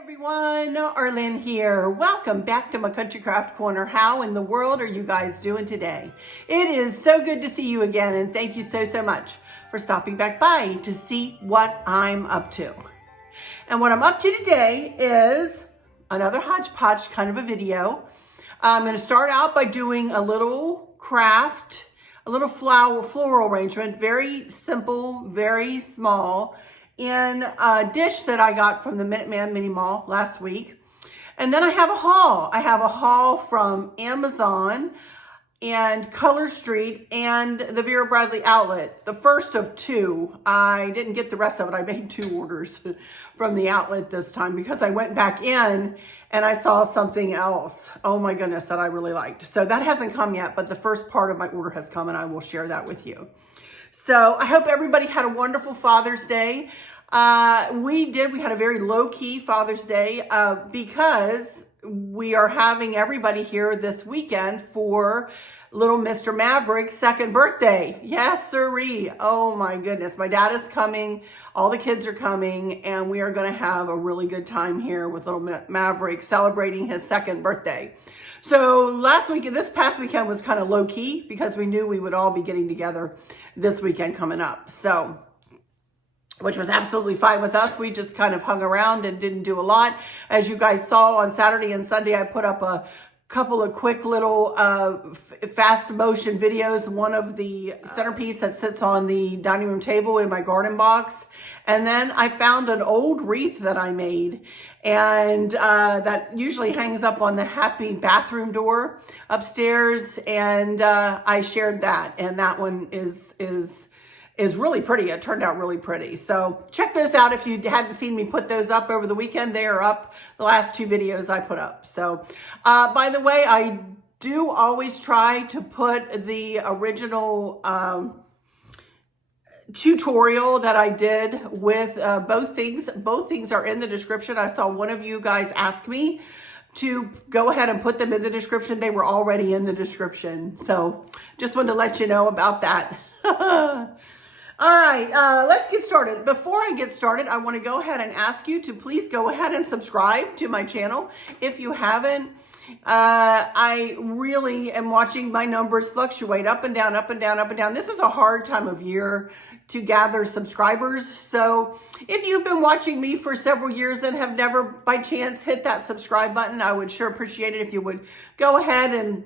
Everyone, Arlynn here. Welcome back to my Country Craft Corner. How in the world are you guys doing today? It is so good to see you again, and thank you so much for stopping back by to see what I'm up to. And what I'm up to today is another hodgepodge kind of a video. I'm going to start out by doing a little craft, a little floral arrangement, very simple, very small, in a dish that I got from the MinuteMan MiniMall last week. And then I have a haul. I have a haul from Amazon and ColorStreet and the Vera Bradley outlet, the first of two. I didn't get the rest of it. I made 2 orders from the outlet this time because I went back in and I saw something else, oh my goodness, that I really liked. So that hasn't come yet, but the first part of my order has come and I will share that with you. So I hope everybody had a wonderful Father's Day. We had a very low-key Father's Day because we are having everybody here this weekend for little Mr. Maverick's 2nd birthday. Yes, sirree. Oh my goodness. My dad is coming. All the kids are coming, and we are going to have a really good time here with little Maverick celebrating his 2nd birthday. So this past weekend was kind of low-key because we knew we would all be getting together this weekend coming up. So, which was absolutely fine with us. We just kind of hung around and didn't do a lot. As you guys saw on Saturday and Sunday, I put up a couple of quick little fast motion videos. One of the centerpiece that sits on the dining room table in my garden box. And then I found an old wreath that I made, and that usually hangs up on the happy bathroom door upstairs. And I shared that, and that one is really pretty. It turned out really pretty. So check those out if you hadn't seen me put those up over the weekend. They are up, the last 2 videos I put up. So by the way, I do always try to put the original tutorial that I did with both things. Both things are in the description. I saw one of you guys ask me to go ahead and put them in the description. They were already in the description. So just wanted to let you know about that. All right, let's get started. Before I get started, I want to go ahead and ask you to please go ahead and subscribe to my channel if you haven't. I really am watching my numbers fluctuate up and down, up and down, up and down. This is a hard time of year to gather subscribers. So if you've been watching me for several years and have never by chance hit that subscribe button, I would sure appreciate it if you would go ahead and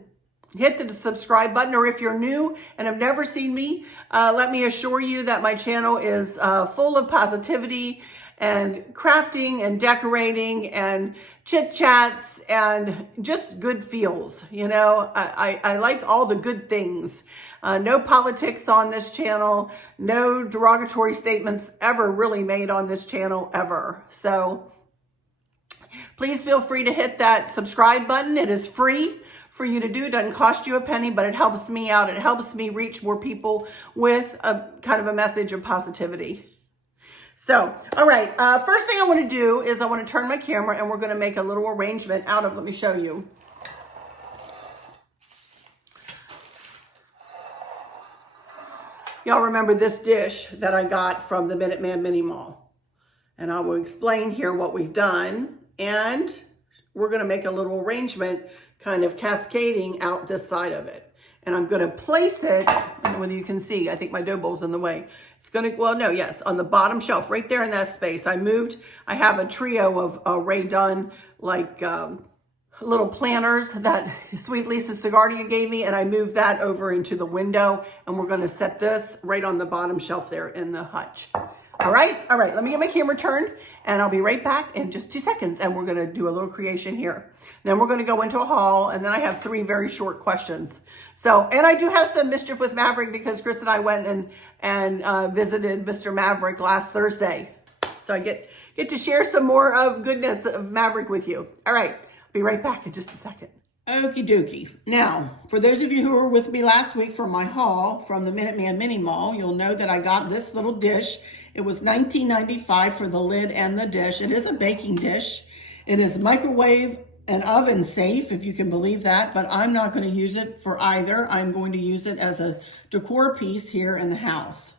hit the subscribe button. Or if you're new and have never seen me, let me assure you that my channel is full of positivity and crafting and decorating and chit chats and just good feels. You know, I like all the good things. No politics on this channel, no derogatory statements ever really made on this channel ever. So please feel free to hit that subscribe button. It is free for you to do. It doesn't cost you a penny, but it helps me out. It helps me reach more people with a kind of a message of positivity. So, all right, first thing I want to do is I want to turn my camera and we're going to make a little arrangement out of, let me show you. Y'all remember this dish that I got from the MinuteMan MiniMall. And I will explain here what we've done. And we're going to make a little arrangement kind of cascading out this side of it. And I'm going to place it, I don't know whether you can see, I think my dough bowl's in the way. It's going to, well, no, yes, on the bottom shelf, right there in that space. I have a trio of Ray Dunn, like little planters that Sweet Lisa Sigardia gave me, and I moved that over into the window, and we're going to set this right on the bottom shelf there in the hutch. All right, let me get my camera turned, and I'll be right back in just 2 seconds, and we're going to do a little creation here. Then we're going to go into a haul, and then I have 3 very short questions. So, and I do have some Mischief with Maverick because Chris and I went and visited Mr. Maverick last Thursday. So I get to share some more of goodness of Maverick with you. All right, I'll be right back in just a second. Okie dokie. Now, for those of you who were with me last week for my haul from the MinuteMan MiniMall, you'll know that I got this little dish. It was $19.95 for the lid and the dish. It is a baking dish. It is microwave and oven safe, if you can believe that, but I'm not going to use it for either. I'm going to use it as a decor piece here in the house.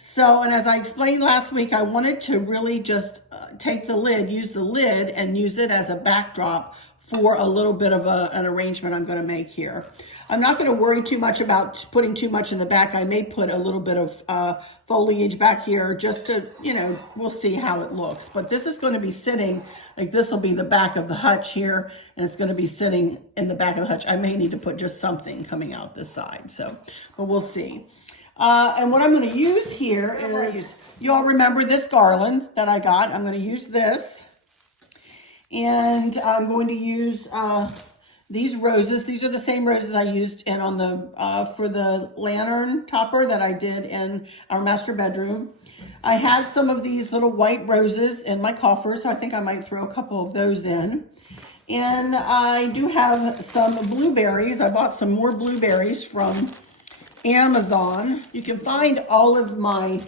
So, and as I explained last week, I wanted to really just take the lid, use the lid and use it as a backdrop for a little bit of an arrangement I'm going to make here. I'm not going to worry too much about putting too much in the back. I may put a little bit of foliage back here just to, you know, we'll see how it looks. But this is going to be sitting, like this will be the back of the hutch here, and it's going to be sitting in the back of the hutch. I may need to put just something coming out this side, so, but we'll see. And what I'm going to use here is, you all remember this garland that I got. I'm going to use this. And I'm going to use these roses. These are the same roses I used in on the for the lantern topper that I did in our master bedroom. I had some of these little white roses in my coffer, so I think I might throw a couple of those in. And I do have some blueberries. I bought some more blueberries from Amazon. You can find all of my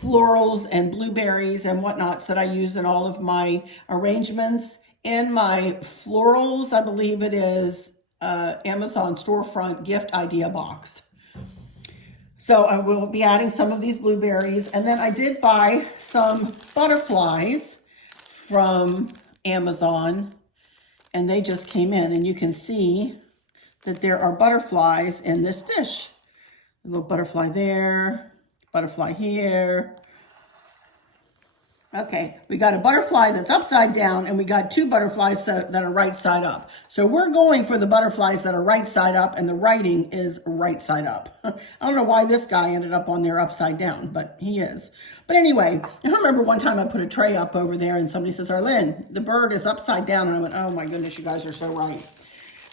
florals and blueberries and whatnots that I use in all of my arrangements in my Florals. I believe it is Amazon storefront gift idea box. So I will be adding some of these blueberries. And then I did buy some butterflies from Amazon, and they just came in, and you can see that there are butterflies in this dish. A little butterfly there, butterfly here. Okay, we got a butterfly that's upside down, and we got two butterflies that are right side up. So we're going for the butterflies that are right side up, and the writing is right side up. I don't know why this guy ended up on there upside down, but he is. But anyway, I remember one time I put a tray up over there, and somebody says, Arlynn, the bird is upside down. And I went, oh my goodness, you guys are so right.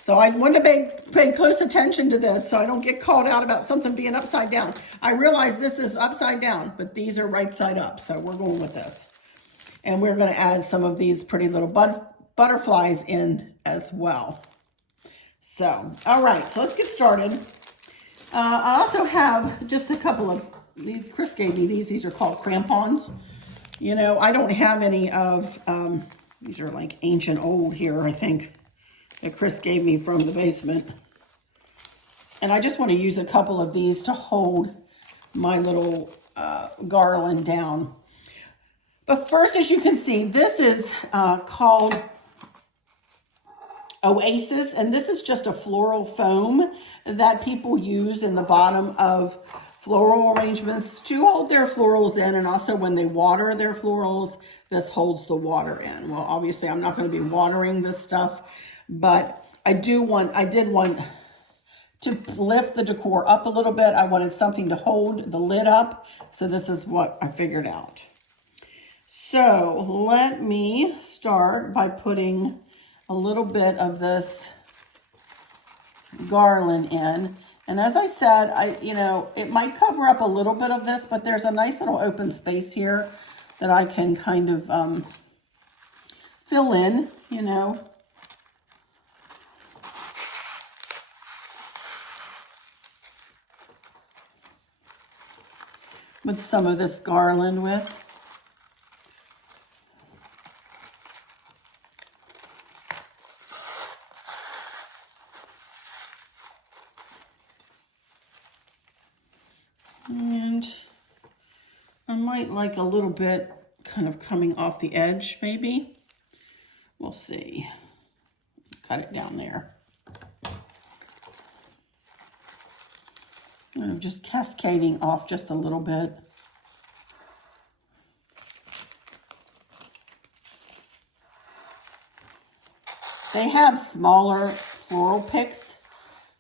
So I wanted to pay close attention to this so I don't get called out about something being upside down. I realize this is upside down, but these are right side up. So we're going with this. And we're going to add some of these pretty little butterflies in as well. So, all right, so let's get started. I also have just a couple of, Chris gave me these. These are called crampons. You know, I don't have any of, these are like ancient old here, I think, that Chris gave me from the basement. And I just want to use a couple of these to hold my little garland down. But first, as you can see, this is called Oasis, and this is just a floral foam that people use in the bottom of floral arrangements to hold their florals in, and also when they water their florals, this holds the water in. Well, obviously, I'm not going to be watering this stuff, but I did want to lift the decor up a little bit. I wanted something to hold the lid up, so this is what I figured out. So let me start by putting a little bit of this garland in. And as I said, you know, it might cover up a little bit of this, but there's a nice little open space here that I can kind of fill in, you know. With some of this garland with. And I might like a little bit kind of coming off the edge, maybe. We'll see. Cut it down there. And I'm just cascading off just a little bit. They have smaller floral picks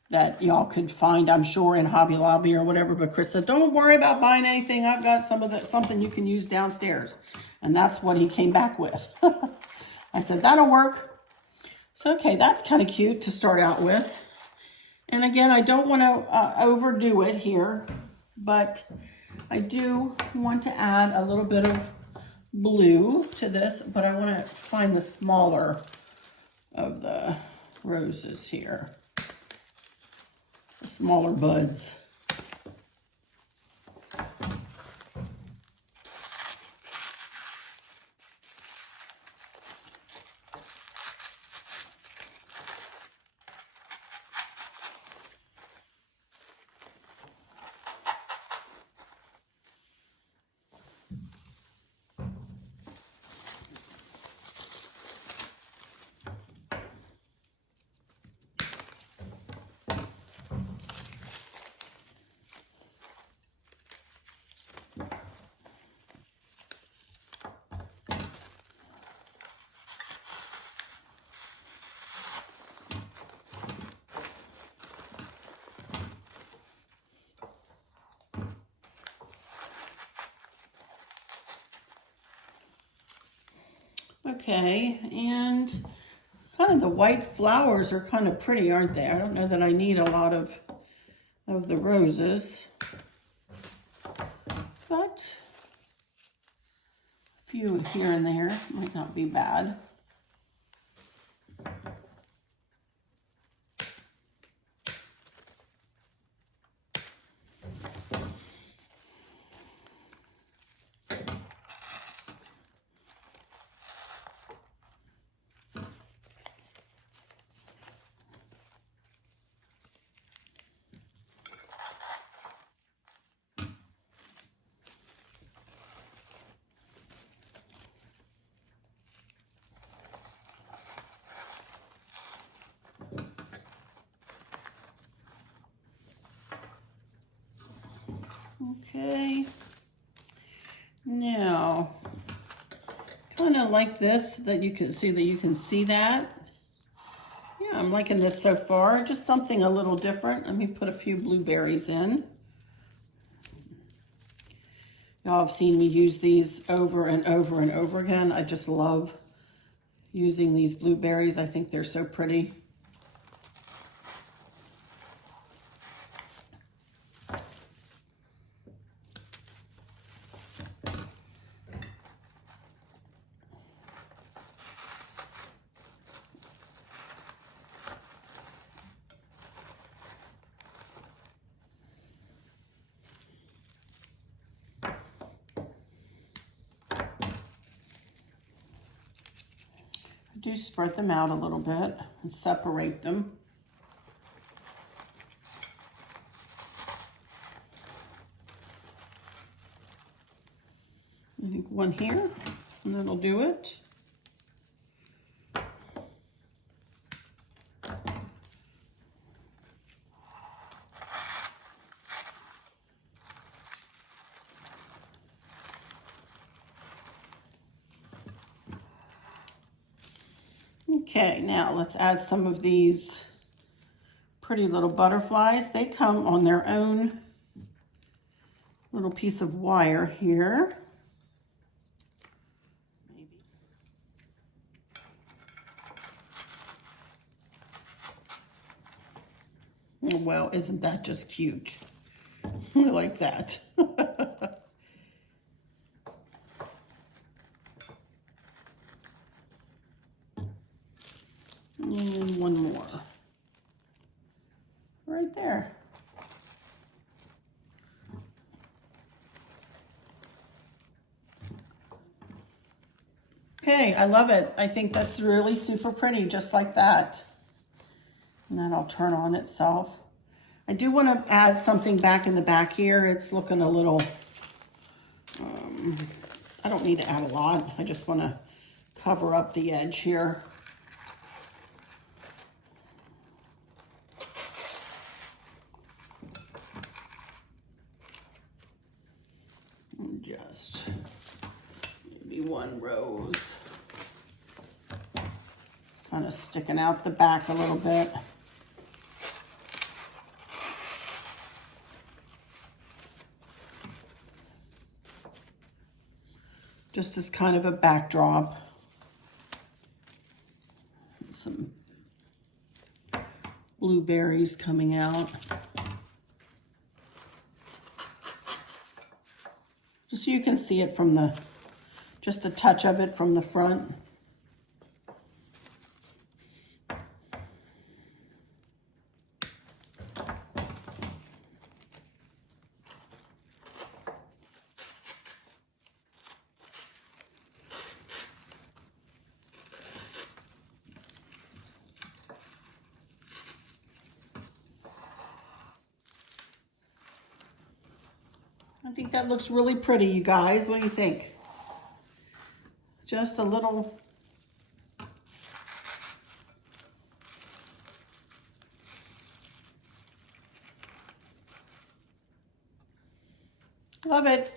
that y'all could find, I'm sure, in Hobby Lobby or whatever. But Chris said, don't worry about buying anything. I've got something you can use downstairs. And that's what he came back with. I said, that'll work. So, okay, that's kind of cute to start out with. And again, I don't want to overdo it here, but I do want to add a little bit of blue to this, but I want to find the smaller of the roses here. The smaller buds. Okay, and kind of the white flowers are kind of pretty, aren't they? I don't know that I need a lot of the roses, but a few here and there might not be bad. Okay, now kind of like this, that you can see that. Yeah, I'm liking this so far. Just something a little different. Let me put a few blueberries in. Y'all have seen me use these over and over and over again. I just love using these blueberries. I think they're so pretty. Do spread them out a little bit and separate them. I think one here, and that'll do it. Okay, now let's add some of these pretty little butterflies. They come on their own little piece of wire here. Maybe. Well, isn't that just cute? I like that. And one more. Right there. Okay, I love it. I think that's really super pretty, just like that. And then I'll turn on itself. I do want to add something back in the back here. It's looking a little, I don't need to add a lot. I just want to cover up the edge here. Just maybe one rose. It's kind of sticking out the back a little bit. Just as kind of a backdrop. Some blueberries coming out. Just so you can see it from the, just a touch of it from the front. I think that looks really pretty, you guys. What do you think? Just a little. Love it.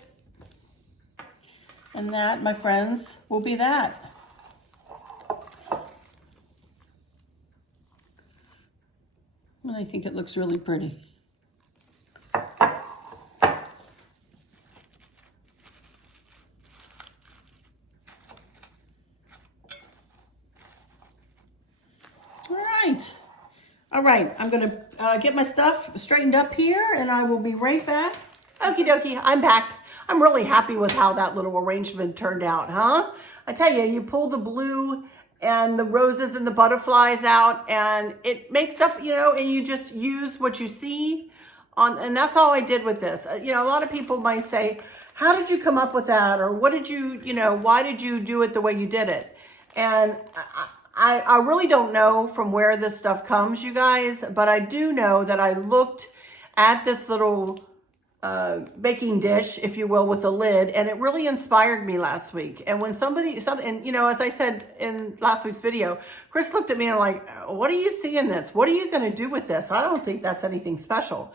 And that, my friends, will be that. And I think it looks really pretty. All right, I'm gonna get my stuff straightened up here and I will be right back. Okie dokie, I'm back. I'm really happy with how that little arrangement turned out, huh? I tell you, you pull the blue and the roses and the butterflies out and it makes up, you know, and you just use what you see on, and that's all I did with this. You know, a lot of people might say, how did you come up with that? Or what did you, you know, why did you do it the way you did it? And I really don't know from where this stuff comes, you guys, but I do know that I looked at this little baking dish, if you will, with a lid, and it really inspired me last week. And when and you know, as I said in last week's video, Chris looked at me and like, what do you see in this? What are you going to do with this? I don't think that's anything special.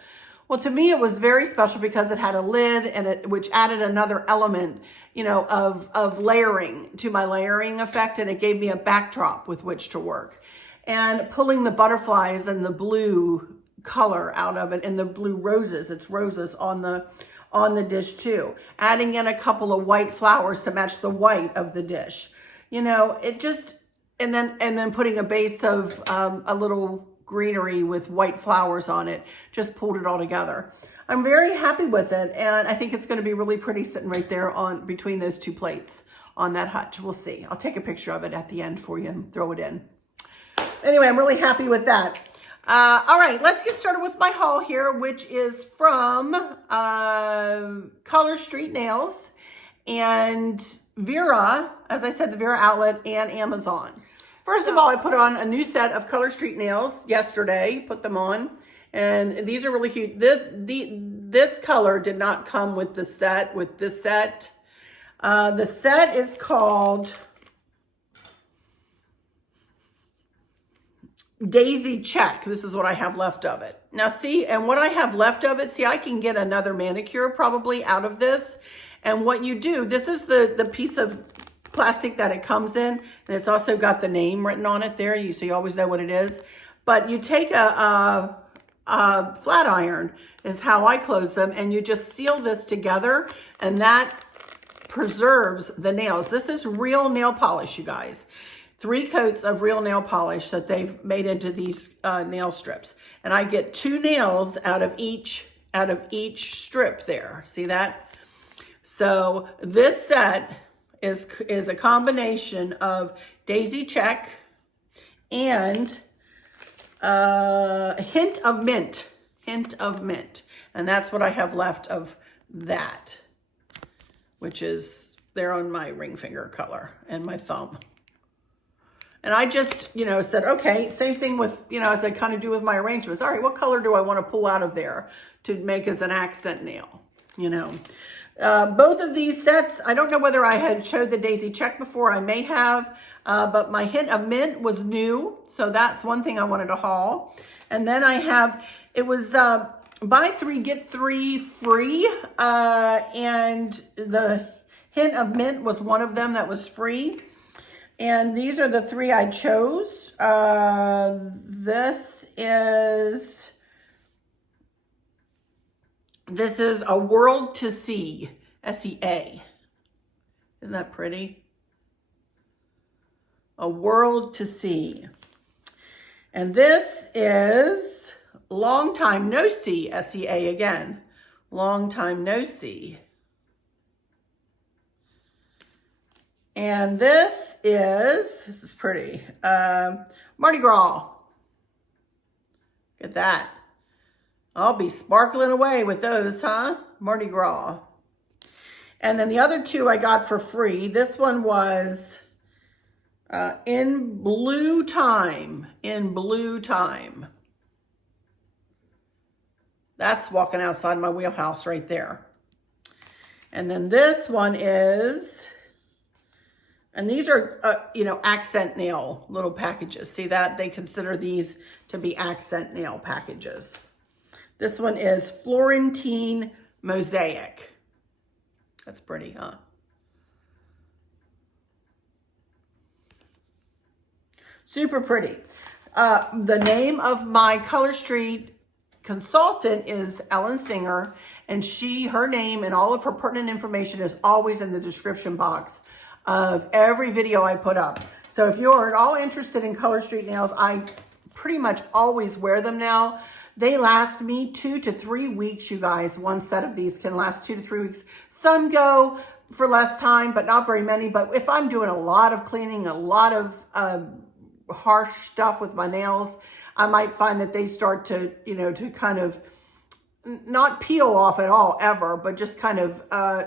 Well, to me, it was very special because it had a lid and which added another element, you know, of layering to my layering effect. And it gave me a backdrop with which to work. And pulling the butterflies and the blue color out of it and the blue roses, it's roses on the dish too. Adding in a couple of white flowers to match the white of the dish. You know, it just, and then putting a base of a little greenery with white flowers on it, just pulled it all together. I'm very happy with it, and I think it's going to be really pretty sitting right there on between those two plates on that hutch. We'll see. I'll take a picture of it at the end for you and throw it in. Anyway, I'm really happy with that. All right, let's get started with my haul here, which is from ColorStreet Nails and Vera, as I said, the Vera outlet and Amazon. First of all, I put on a new set of ColorStreet nails yesterday, put them on, and these are really cute. This color did not come with the set, with this set. The set is called Daisy Check. This is what I have left of it. Now see, and what I have left of it, see, I can get another manicure probably out of this. And what you do, this is the piece of plastic that it comes in, and it's also got the name written on it there, so you always know what it is. But you take a flat iron is how I close them, and you just seal this together, and that preserves the nails. This is real nail polish, you guys. 3 coats of real nail polish that they've made into these nail strips, and I get 2 nails out of each strip there. See that? So this set is a combination of Daisy Check and a hint of mint, and that's what I have left of that, which is there on my ring finger color and my thumb. And I just, you know, said, okay, same thing with, you know, as I kind of do with my arrangements. All right, what color do I want to pull out of there to make as an accent nail, you know? Both of these sets, I don't know whether I had showed the Daisy Check before. I may have, but my hint of mint was new. So that's one thing I wanted to haul. And then I have, it was buy 3, get 3 free. And the hint of mint was one of them that was free. And these are the 3 I chose. This is A World to See, S-E-A. Isn't that pretty? A World to See. And this is Long Time No See, S-E-A again. Long Time No See. And this is pretty, Mardi Gras. Look at that. I'll be sparkling away with those, huh? Mardi Gras. And then the other 2 I got for free. This one was In Blue Time. In Blue Time. That's walking outside my wheelhouse right there. And then this one is, and these are, you know, accent nail little packages. See that? They consider these to be accent nail packages. This one is Florentine Mosaic. That's pretty, huh? Super pretty. The name of my ColorStreet consultant is Ellen Singer, and her name and all of her pertinent information is always in the description box of every video I put up. So if you're at all interested in ColorStreet nails, I pretty much always wear them now. They last me 2 to 3 weeks, you guys. One set of these can last 2 to 3 weeks. Some go for less time, but not very many. But if I'm doing a lot of cleaning, a lot of harsh stuff with my nails, I might find that they start to, you know, to kind of not peel off at all ever, but just kind of,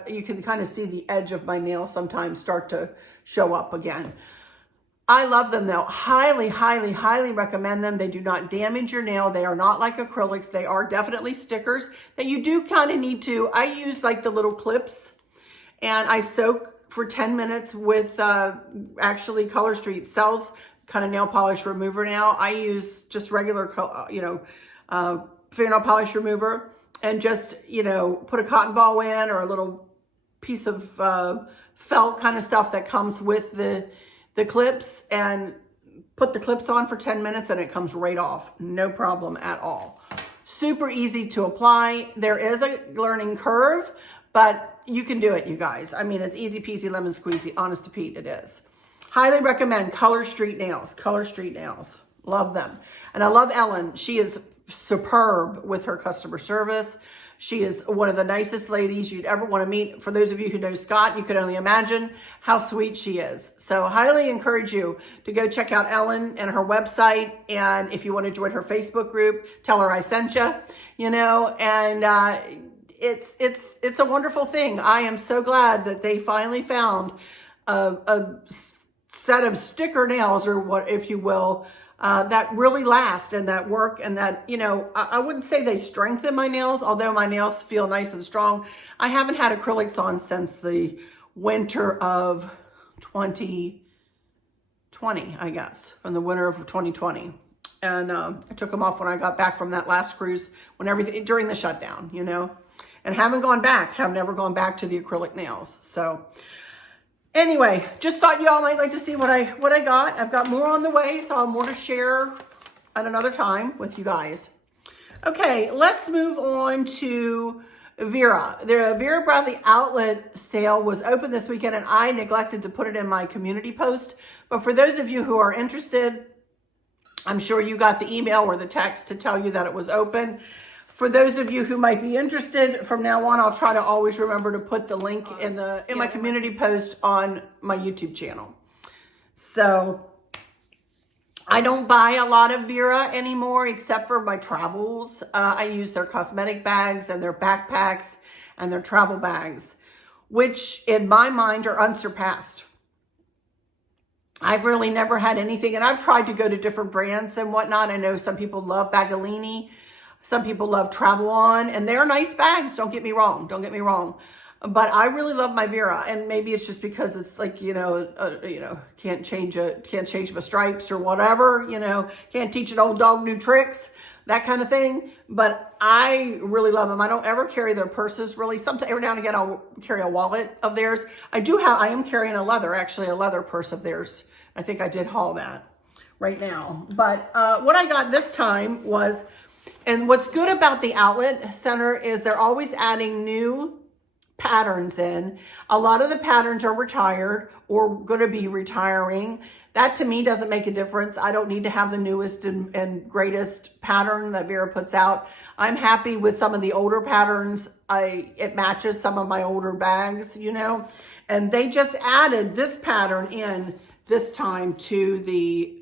you can kind of see the edge of my nail sometimes start to show up again. I love them though. Highly, highly, highly recommend them. They do not damage your nail. They are not like acrylics. They are definitely stickers that you do kind of need to. I use like the little clips, and I soak for 10 minutes with, actually ColorStreet sells kind of nail polish remover now. I use just regular, you know, fingernail polish remover, and just, you know, put a cotton ball in, or a little piece of felt kind of stuff that comes with the clips, and put the clips on for 10 minutes and it comes right off. No problem at all. Super easy to apply. There is a learning curve, but you can do it, you guys. I mean, it's easy peasy lemon squeezy. Honest to Pete, it is. Highly recommend ColorStreet nails. ColorStreet nails. Love them. And I love Ellen. She is superb with her customer service. She is one of the nicest ladies you'd ever want to meet. For those of you who know Scott, you can only imagine how sweet she is. So highly encourage you to go check out Ellen and her website. And if you want to join her Facebook group, tell her I sent you, you know, and it's a wonderful thing. I am so glad that they finally found a set of sticker nails, or what, if you will, that really last and that work, and that, you know, I wouldn't say they strengthen my nails, although my nails feel nice and strong. I haven't had acrylics on since the winter of 2020, I guess, from the winter of 2020. And I took them off when I got back from that last cruise, when everything, during the shutdown, you know, and haven't gone back, have never gone back to the acrylic nails. So anyway, just thought y'all might like to see what I got. I've got more on the way, so I'll have more to share at another time with you guys. Okay, let's move on to Vera. The Vera Bradley outlet sale was open this weekend, and I neglected to put it in my community post. But for those of you who are interested, I'm sure you got the email or the text to tell you that it was open. For those of you who might be interested, from now on, I'll try to always remember to put the link in my community post on my YouTube channel. So I don't buy a lot of Vera anymore, except for my travels. I use their cosmetic bags and their backpacks and their travel bags, which in my mind are unsurpassed. I've really never had anything, and I've tried to go to different brands and whatnot. I know some people love Bagolini. Some people love Travel On, and they're nice bags. Don't get me wrong. Don't get me wrong. But I really love my Vera, and maybe it's just because it's like, you know, can't change my stripes or whatever, you know, can't teach an old dog new tricks, that kind of thing. But I really love them. I don't ever carry their purses really. Sometimes every now and again I'll carry a wallet of theirs. I am carrying a leather purse of theirs. I think I did haul that right now. But what I got this time was, and what's good about the outlet center is they're always adding new patterns in. A lot of the patterns are retired or going to be retiring. That to me doesn't make a difference. I don't need to have the newest and greatest pattern that Vera puts out. I'm happy with some of the older patterns. It matches some of my older bags, you know, and they just added this pattern in this time to the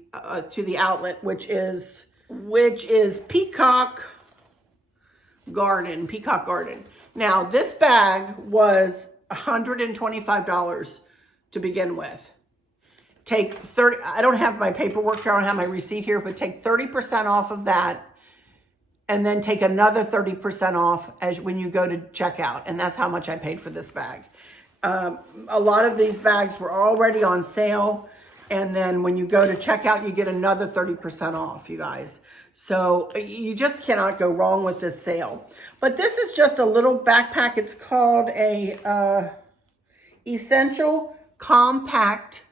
outlet, which is Peacock Garden. Now, this bag was $125 to begin with. Take 30, I don't have my paperwork here, I don't have my receipt here, but take 30% off of that, and then take another 30% off when you go to checkout. And that's how much I paid for this bag. A lot of these bags were already on sale, and then when you go to checkout, you get another 30% off, you guys. So you just cannot go wrong with this sale. But this is just a little backpack. It's called a Essential Compact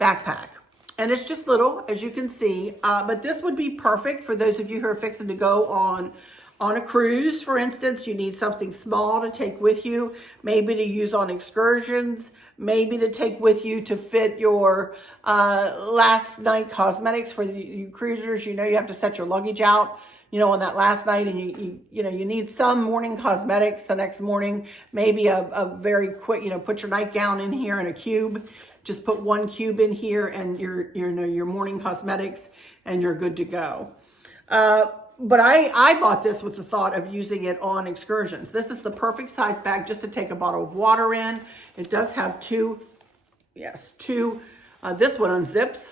Backpack. And it's just little, as you can see. But this would be perfect for those of you who are fixing to go on On a cruise, for instance, you need something small to take with you, maybe to use on excursions, maybe to take with you to fit your last night cosmetics for you cruisers. You know, you have to set your luggage out, you know, on that last night, and you know, you need some morning cosmetics the next morning, maybe a very quick, you know, put your nightgown in here in a cube. Just put one cube in here and your morning cosmetics, and you're good to go. But I bought this with the thought of using it on excursions. This is the perfect size bag just to take a bottle of water in. It does have two, this one unzips.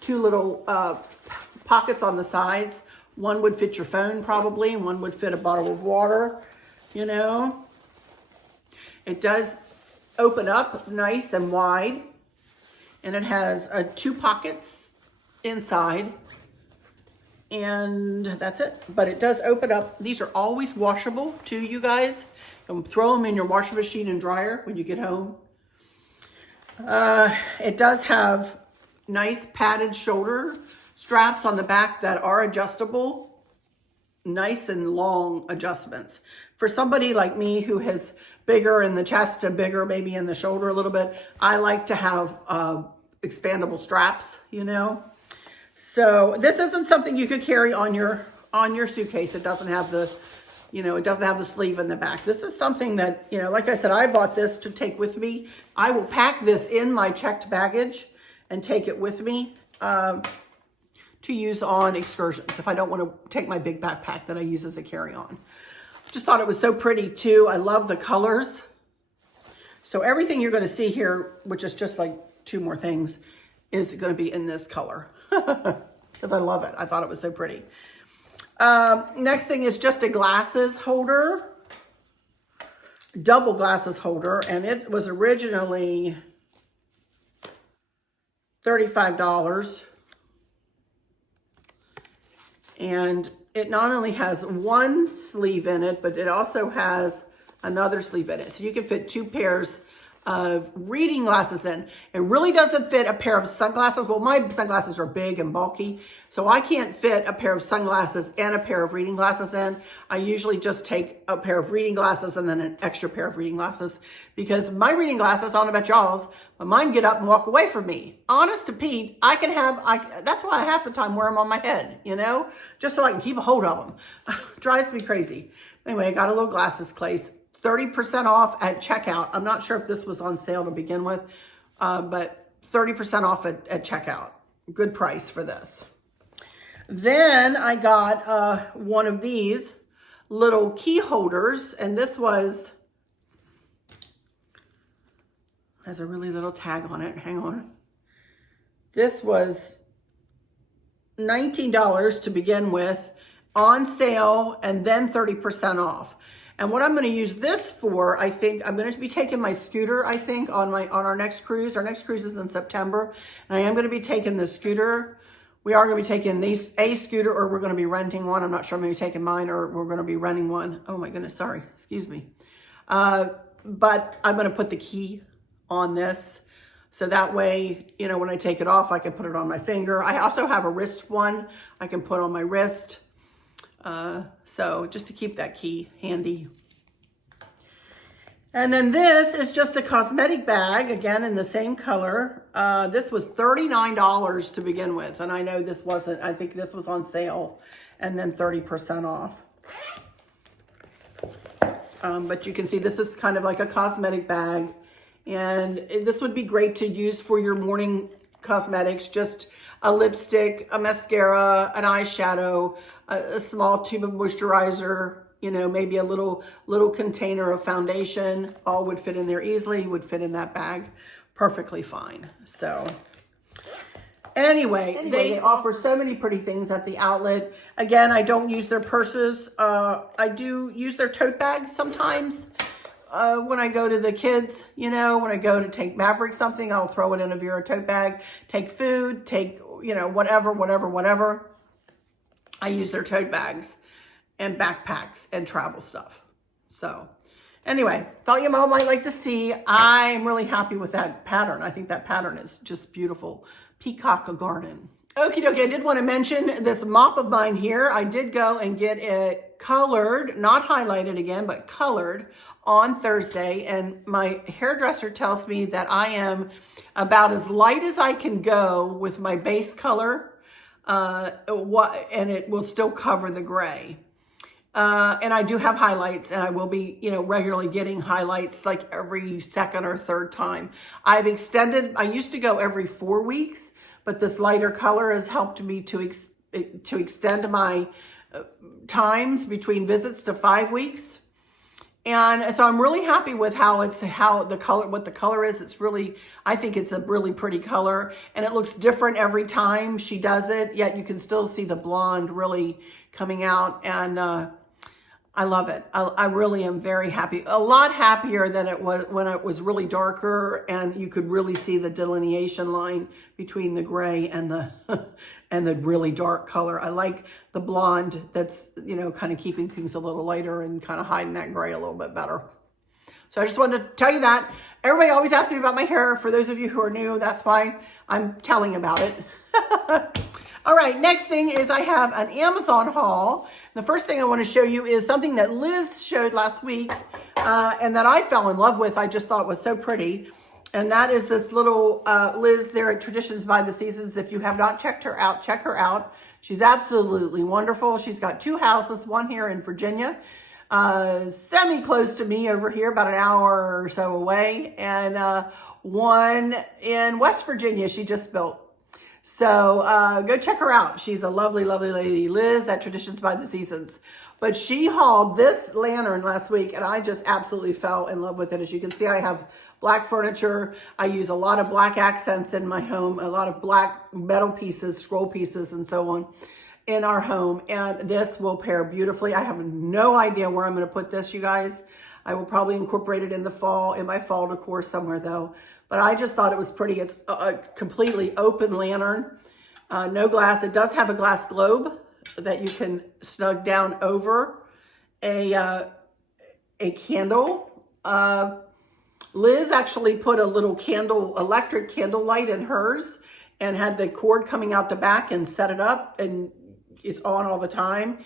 Two little pockets on the sides. One would fit your phone probably, and one would fit a bottle of water, you know. It does open up nice and wide, and it has 2 pockets inside. And that's it. But it does open up. These are always washable too, you guys. Throw them in your washing machine and dryer when you get home. It does have nice padded shoulder straps on the back that are adjustable. Nice and long adjustments. For somebody like me who has bigger in the chest and bigger maybe in the shoulder a little bit, I like to have expandable straps, you know. So this isn't something you could carry on your suitcase. It doesn't have the, you know, it doesn't have the sleeve in the back. This is something that, you know, like I said, I bought this to take with me. I will pack this in my checked baggage and take it with me to use on excursions if I don't want to take my big backpack that I use as a carry-on. Just thought it was so pretty too. I love the colors. So everything you're going to see here, which is just like 2 more things, is going to be in this color. Because I love it. I thought it was so pretty. Next thing is just a glasses holder. Double glasses holder. And it was originally $35. And it not only has one sleeve in it, but it also has another sleeve in it. So you can fit 2 pairs of reading glasses in. It really doesn't fit a pair of sunglasses. Well, my sunglasses are big and bulky, so I can't fit a pair of sunglasses and a pair of reading glasses in. I usually just take a pair of reading glasses and then an extra pair of reading glasses, because my reading glasses, I don't know about y'all's, but mine get up and walk away from me. Honest to Pete, that's why I half the time wear them on my head, you know, just so I can keep a hold of them. Drives me crazy. Anyway, I got a little glasses case. 30% off at checkout. I'm not sure if this was on sale to begin with, but 30% off at checkout. Good price for this. Then I got one of these little key holders, and this has a really little tag on it. Hang on. This was $19 to begin with, on sale, and then 30% off. And what I'm going to use this for, I think I'm going to be taking my scooter, I think, on our next cruise. Our next cruise is in September. And I am going to be taking the scooter. We are going to be taking a scooter, or we're going to be renting one. I'm not sure I'm going to be taking mine, or we're going to be renting one. Oh my goodness, sorry. Excuse me. But I'm going to put the key on this. So that way, you know, when I take it off, I can put it on my finger. I also have a wrist one I can put on my wrist. So just to keep that key handy. And then this is just a cosmetic bag, again, in the same color. This was $39 to begin with. And I know this wasn't, I think this was on sale and then 30% off. But you can see this is kind of like a cosmetic bag. And this would be great to use for your morning cosmetics, just a lipstick, a mascara, an eyeshadow, a small tube of moisturizer, you know, maybe a little container of foundation, all would fit in there easily, would fit in that bag perfectly fine. So anyway, they offer so many pretty things at the outlet. Again, I don't use their purses. I do use their tote bags sometimes. When I go to the kids, you know, when I go to take Maverick something, I'll throw it in a Vera tote bag, take food, take, you know, whatever. I use their tote bags and backpacks and travel stuff. So anyway, thought you all might like to see. I'm really happy with that pattern. I think that pattern is just beautiful. Peacock garden. Okie dokie, I did want to mention this mop of mine here. I did go and get it colored, not highlighted again, but colored on Thursday. And my hairdresser tells me that I am about as light as I can go with my base color, and it will still cover the gray. And I do have highlights, and I will be, regularly getting highlights like every second or third time. I've extended, I used to go every 4 weeks, but this lighter color has helped me to extend my times between visits to 5 weeks. And so I'm really happy with what the color is. It's really, I think it's a really pretty color, and it looks different every time she does it, yet you can still see the blonde really coming out, and I love it. I really am very happy. A lot happier than it was when it was really darker and you could really see the delineation line between the gray and the and the really dark color. I like the blonde that's, kind of keeping things a little lighter and kind of hiding that gray a little bit better. So I just wanted to tell you that. Everybody always asks me about my hair. For those of you who are new, that's why I'm telling about it. All right, next thing is I have an Amazon haul. The first thing I want to show you is something that Liz showed last week and that I fell in love with. I just thought was so pretty. And that is this little Liz there at Traditions by the Seasons. If you have not checked her out, check her out. She's absolutely wonderful. She's got 2 houses, one here in Virginia, semi-close to me over here, about an hour or so away, and one in West Virginia she just built. So go check her out. She's a lovely, lovely lady. Liz at Traditions by the Seasons. But she hauled this lantern last week, and I just absolutely fell in love with it. As you can see, I have black furniture. I use a lot of black accents in my home, a lot of black metal pieces, scroll pieces, and so on in our home. And this will pair beautifully. I have no idea where I'm going to put this, you guys. I will probably incorporate it in the fall, in my fall decor somewhere, though. But I just thought it was pretty. It's a completely open lantern, no glass. It does have a glass globe that you can snug down over a candle. Liz actually put a little electric candle light in hers and had the cord coming out the back and set it up, and it's on all the time.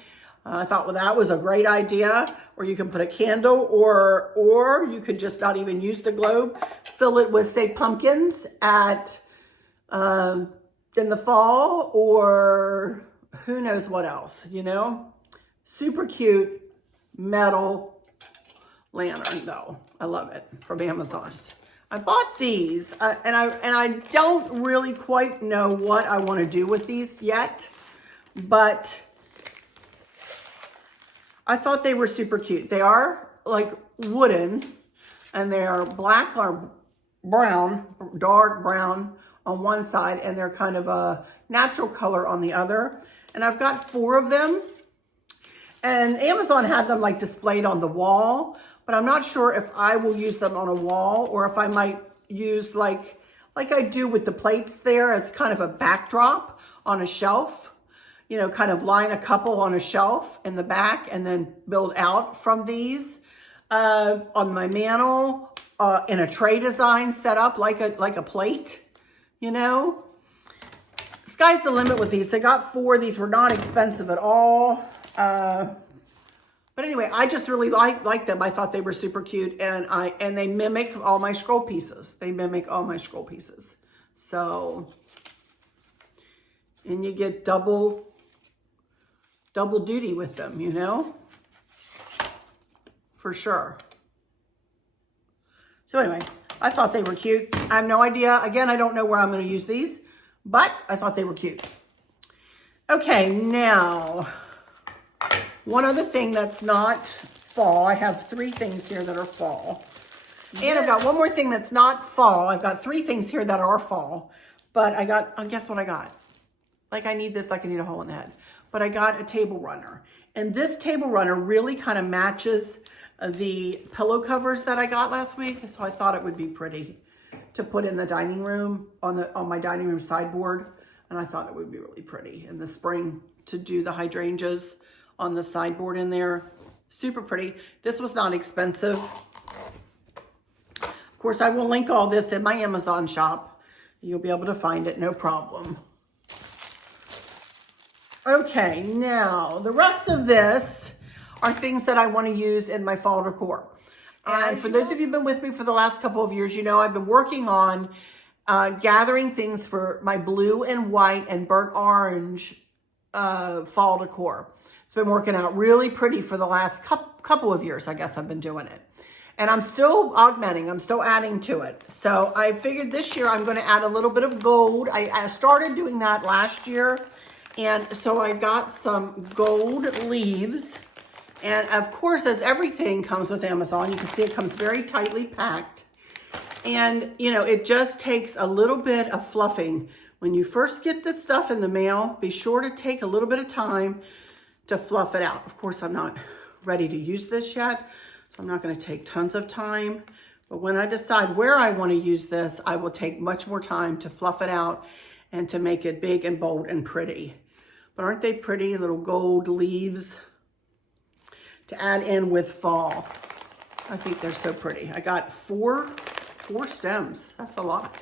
I thought, well, that was a great idea. Or you can put a candle, or you could just not even use the globe. Fill it with, say, pumpkins in the fall, or who knows what else, Super cute metal lantern, though. I love it, from Amazon. I bought these, and I don't really quite know what I want to do with these yet, but I thought they were super cute. They are like wooden, and they are black or brown, dark brown on one side, and they're kind of a natural color on the other. And I've got 4 of them, and Amazon had them like displayed on the wall, but I'm not sure if I will use them on a wall or if I might use like I do with the plates there as kind of a backdrop on a shelf. Kind of line a couple on a shelf in the back and then build out from these on my mantle in a tray design set up like a plate, Sky's the limit with these. They got 4. These were not expensive at all. But anyway, I just really like them. I thought they were super cute, and they mimic all my scroll pieces. So, and you get double duty with them, for sure. So anyway, I thought they were cute. I have no idea. Again, I don't know where I'm going to use these, but I thought they were cute. Okay, now, one other thing that's not fall. I have 3 things here that are fall. And I've got one more thing that's not fall. I've got 3 things here that are fall, but guess what I got? Like I need this, like I need a hole in the head. But I got a table runner. And this table runner really kind of matches the pillow covers that I got last week. So I thought it would be pretty to put in the dining room, on my dining room sideboard. And I thought it would be really pretty in the spring to do the hydrangeas on the sideboard in there. Super pretty. This was not expensive. Of course, I will link all this in my Amazon shop. You'll be able to find it, no problem. Okay, now the rest of this are things that I want to use in my fall decor. And for those of you who've been with me for the last couple of years, you know I've been working on gathering things for my blue and white and burnt orange fall decor. It's been working out really pretty for the last couple of years, I guess I've been doing it. And I'm still augmenting, I'm still adding to it. So I figured this year I'm gonna add a little bit of gold. I started doing that last year. And so I got some gold leaves. And of course, as everything comes with Amazon, you can see it comes very tightly packed. And you know, it just takes a little bit of fluffing. When you first get this stuff in the mail, be sure to take a little bit of time to fluff it out. Of course, I'm not ready to use this yet, so I'm not going to take tons of time. But when I decide where I want to use this, I will take much more time to fluff it out and to make it big and bold and pretty. But aren't they pretty little gold leaves to add in with fall? I think they're so pretty. I got four stems. That's a lot.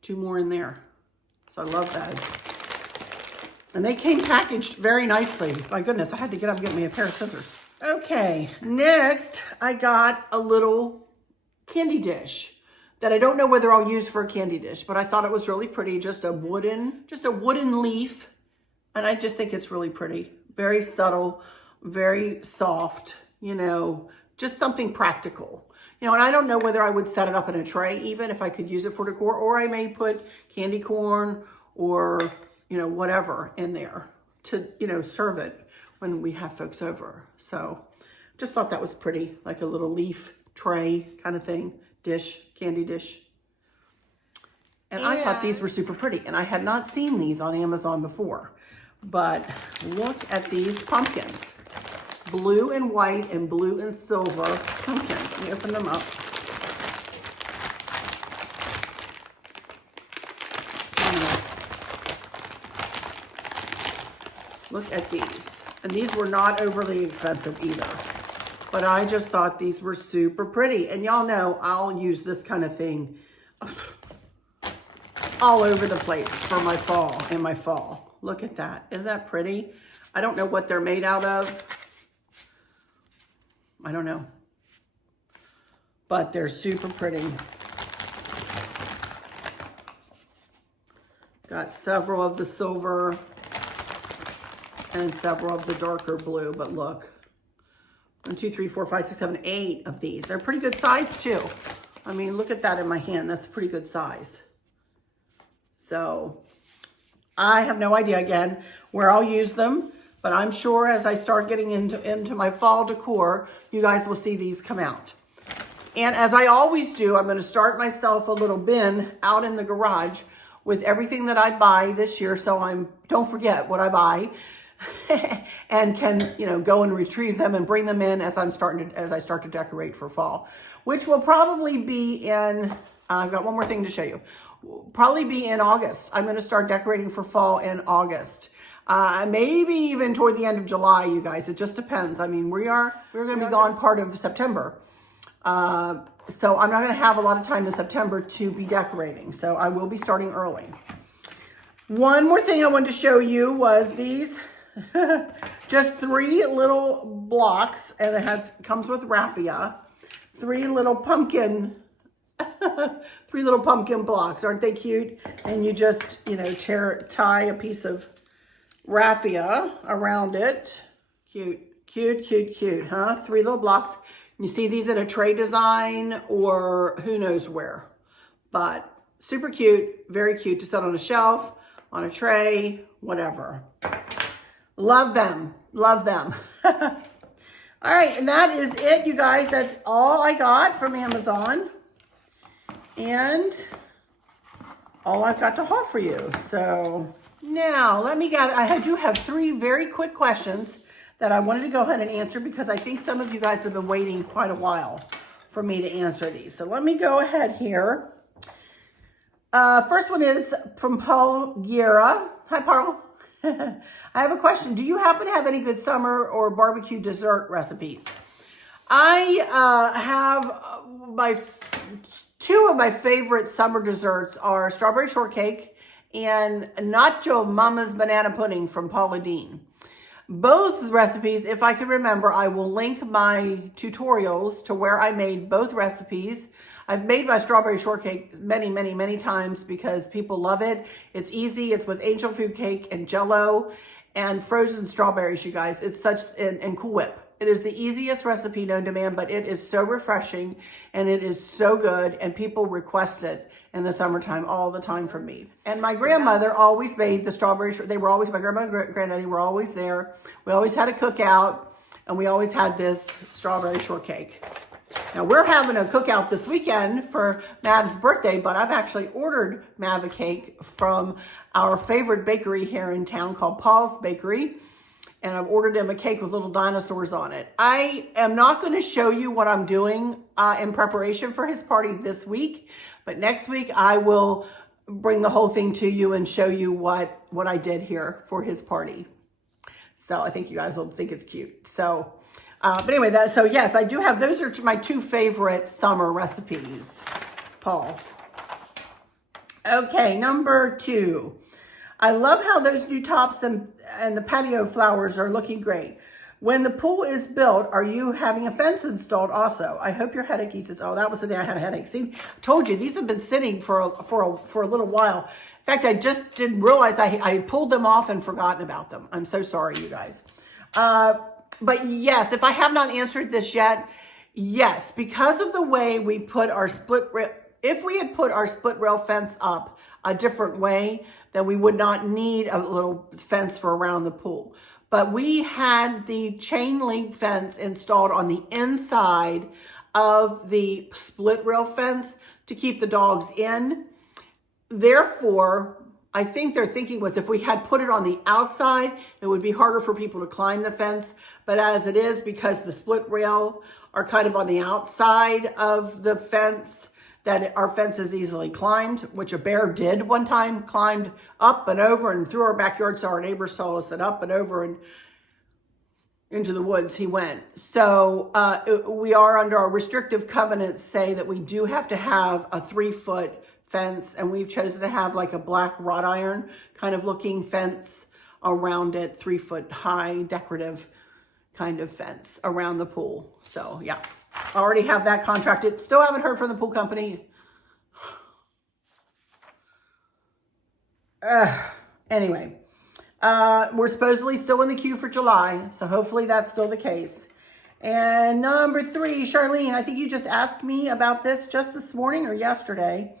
2 more in there. So I love those. And they came packaged very nicely. My goodness, I had to get up and get me a pair of scissors. Okay, next I got a little candy dish that I don't know whether I'll use for a candy dish, but I thought it was really pretty. Just a wooden leaf. And I just think it's really pretty. Very subtle, very soft, you know, just something practical. You know, and I don't know whether I would set it up in a tray even if I could use it for decor, or I may put candy corn or, you know, whatever in there to, you know, serve it when we have folks over. So just thought that was pretty, like a little leaf tray kind of thing, dish, candy dish. And I thought these were super pretty, and I had not seen these on Amazon before. But look at these pumpkins. Blue and white and blue and silver pumpkins. Let me open them up. Look at these. And these were not overly expensive either. But I just thought these were super pretty. And y'all know I'll use this kind of thing all over the place for my fall, in my fall. Look at that. Isn't that pretty? I don't know what they're made out of. I don't know. But they're super pretty. Got several of the silver and several of the darker blue, but look. 1, 2, 3, 4, 5, 6, 7, 8 of these. They're pretty good size too. I mean, look at that in my hand. That's a pretty good size. So I have no idea again where I'll use them, but I'm sure as I start getting into my fall decor, you guys will see these come out. And as I always do, I'm going to start myself a little bin out in the garage with everything that I buy this year, so don't forget what I buy and can, you know, go and retrieve them and bring them in as I start to decorate for fall, which will probably be in, I've got one more thing to show you. Probably be in August. I'm going to start decorating for fall in August. Maybe even toward the end of July, you guys. It just depends. I mean, we're going to be gone part of September. So I'm not going to have a lot of time in September to be decorating. So I will be starting early. One more thing I wanted to show you was these. Just 3 little blocks, and it comes with raffia. 3 little pumpkin 3 little pumpkin blocks. Aren't they cute? And you just, you know, tie a piece of raffia around it. Cute, cute, cute, cute, huh? 3 little blocks. You see these in a tray design or who knows where. But super cute, very cute to set on a shelf, on a tray, whatever. Love them, love them. All right, and that is it, you guys. That's all I got from Amazon. And all I've got to haul for you. So now let me gather. I do have 3 very quick questions that I wanted to go ahead and answer because I think some of you guys have been waiting quite a while for me to answer these. So let me go ahead here. First one is from Paul Guerra. Hi, Paul. I have a question. Do you happen to have any good summer or barbecue dessert recipes? I have 2 of my favorite summer desserts are strawberry shortcake and Nacho Mama's Banana Pudding from Paula Deen. Both recipes, if I can remember, I will link my tutorials to where I made both recipes. I've made my strawberry shortcake many, many, many times because people love it. It's easy. It's with angel food cake and Jell-O and frozen strawberries, you guys. It's such, and Cool Whip. It is the easiest recipe known to man, but it is so refreshing and it is so good, and people request it in the summertime all the time from me. And my grandmother always made the strawberry, they were always, my grandma and granddaddy were always there. We always had a cookout, and we always had this strawberry shortcake. Now we're having a cookout this weekend for Mav's birthday, but I've actually ordered Mav a cake from our favorite bakery here in town called Paul's Bakery. And I've ordered him a cake with little dinosaurs on it. I am not going to show you what I'm doing in preparation for his party this week, but next week I will bring the whole thing to you and show you what I did here for his party. So I think you guys will think it's cute. So, but anyway, so yes, I do have, those are my two favorite summer recipes, Paul. Okay, number 2. I love how those new tops and the patio flowers are looking great. When the pool is built, are you having a fence installed also? I hope your headache eases. Oh, that was the day I had a headache. See, I told you, these have been sitting for a little while. In fact, I just didn't realize I pulled them off and forgotten about them. I'm so sorry, you guys. But yes, if I have not answered this yet, yes, because of the way we put our split rail, if we had put our split rail fence up a different way, then we would not need a little fence for around the pool. But we had the chain link fence installed on the inside of the split rail fence to keep the dogs in. Therefore, I think their thinking was if we had put it on the outside, it would be harder for people to climb the fence. But as it is, because the split rail are kind of on the outside of the fence, that our fence is easily climbed, which a bear did one time, climbed up and over and through our backyard. So our neighbors told us that up and over and into the woods he went. So we are under our restrictive covenants say that we do have to have a 3-foot fence, and we've chosen to have like a black wrought iron kind of looking fence around it, 3-foot high decorative kind of fence around the pool. So yeah. I already have that contracted. Still haven't heard from the pool company. Anyway, we're supposedly still in the queue for July, so hopefully that's still the case. And number 3, Charlene, I think you just asked me about this just this morning or yesterday.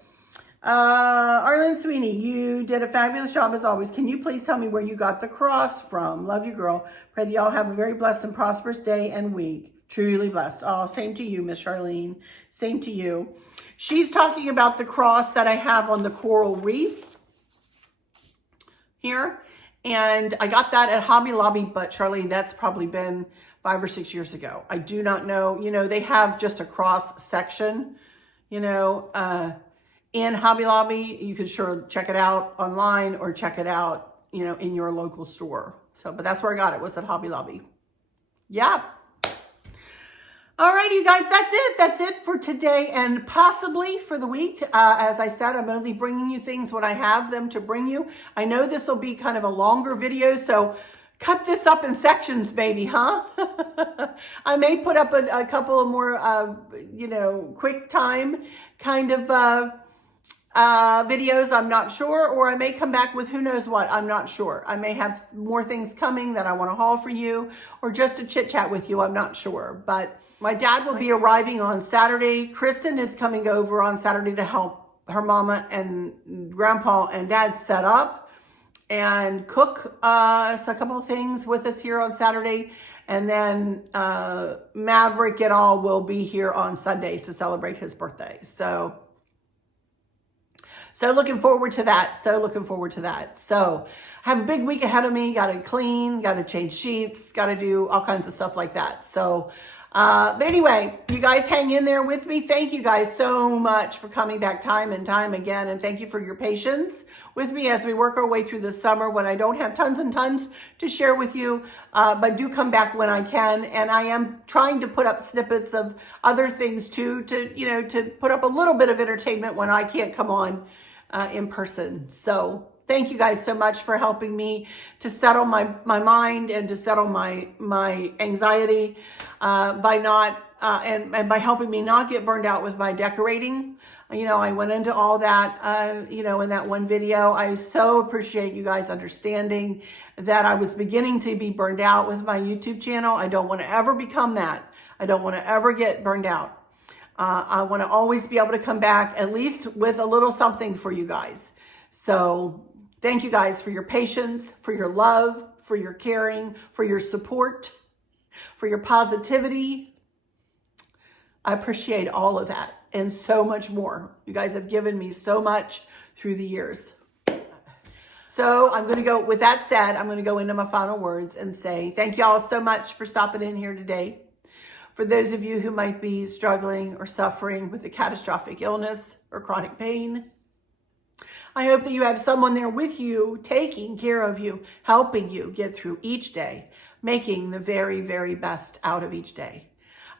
Arlynn Sweeney, you did a fabulous job as always. Can you please tell me where you got the cross from? Love you, girl. Pray that y'all have a very blessed and prosperous day and week. Truly blessed. Oh, same to you, Miss Charlene. Same to you. She's talking about the cross that I have on the coral reef here. And I got that at Hobby Lobby, but Charlene, that's probably been 5 or 6 years ago. I do not know. You know, they have just a cross section, you know, in Hobby Lobby. You can sure check it out online or check it out, you know, in your local store. So, but that's where I got it, was at Hobby Lobby. Yeah. All right, you guys, that's it. That's it for today and possibly for the week. As I said, I'm only bringing you things when I have them to bring you. I know this will be kind of a longer video, so cut this up in sections, maybe, huh? I may put up a couple of more, you know, quick time kind of videos, I'm not sure, or I may come back with who knows what, I'm not sure. I may have more things coming that I want to haul for you, or just to chit chat with you, I'm not sure. But my dad will be arriving on Saturday. Kristen is coming over on Saturday to help her mama and grandpa and dad set up and cook a couple of things with us here on Saturday. And then Maverick and all will be here on Sundays to celebrate his birthday. So looking forward to that. So looking forward to that. So I have a big week ahead of me. Got to clean, got to change sheets, got to do all kinds of stuff like that. So, but anyway, you guys hang in there with me. Thank you guys so much for coming back time and time again. And thank you for your patience with me as we work our way through the summer when I don't have tons and tons to share with you. But do come back when I can. And I am trying to put up snippets of other things too, to put up a little bit of entertainment when I can't come on in person. So thank you guys so much for helping me to settle my mind and to settle my anxiety by not and by helping me not get burned out with my decorating. You know, I went into all that, you know, in that one video. I so appreciate you guys understanding that I was beginning to be burned out with my YouTube channel. I don't want to ever become that. I don't want to ever get burned out. I want to always be able to come back at least with a little something for you guys. So thank you guys for your patience, for your love, for your caring, for your support, for your positivity. I appreciate all of that and so much more. You guys have given me so much through the years. So I'm going to go, with that said, I'm going to go into my final words and say thank you all so much for stopping in here today. For those of you who might be struggling or suffering with a catastrophic illness or chronic pain, I hope that you have someone there with you, taking care of you, helping you get through each day, making the very, very best out of each day.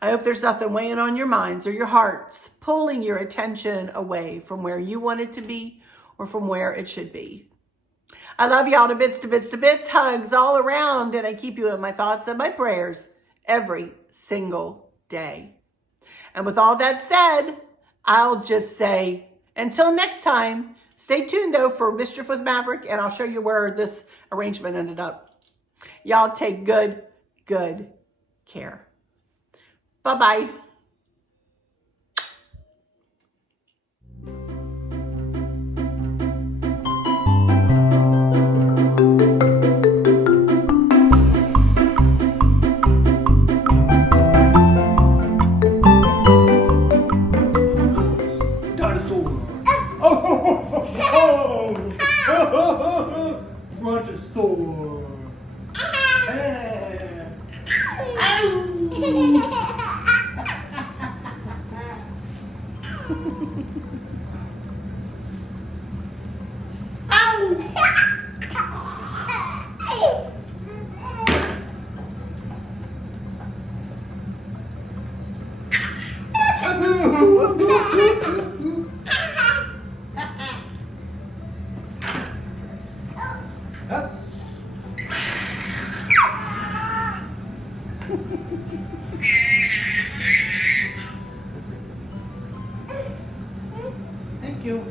I hope there's nothing weighing on your minds or your hearts, pulling your attention away from where you want it to be or from where it should be. I love y'all to bits, to bits, to bits, hugs all around, and I keep you in my thoughts and my prayers every single day. And with all that said, I'll just say, until next time, stay tuned though for Mischief with Maverick, and I'll show you where this arrangement ended up. Y'all take good care. Bye-bye. Thank you.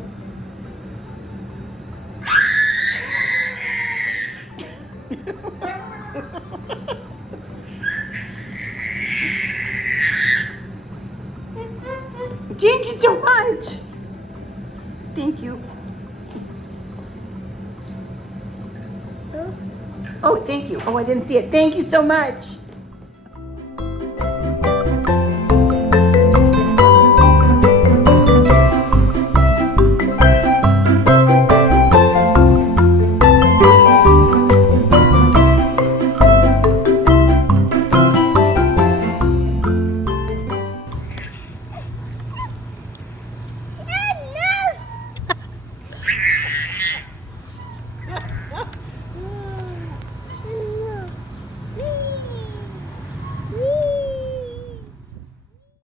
Thank you so much. Thank you. Oh, thank you. Oh, I didn't see it. Thank you so much.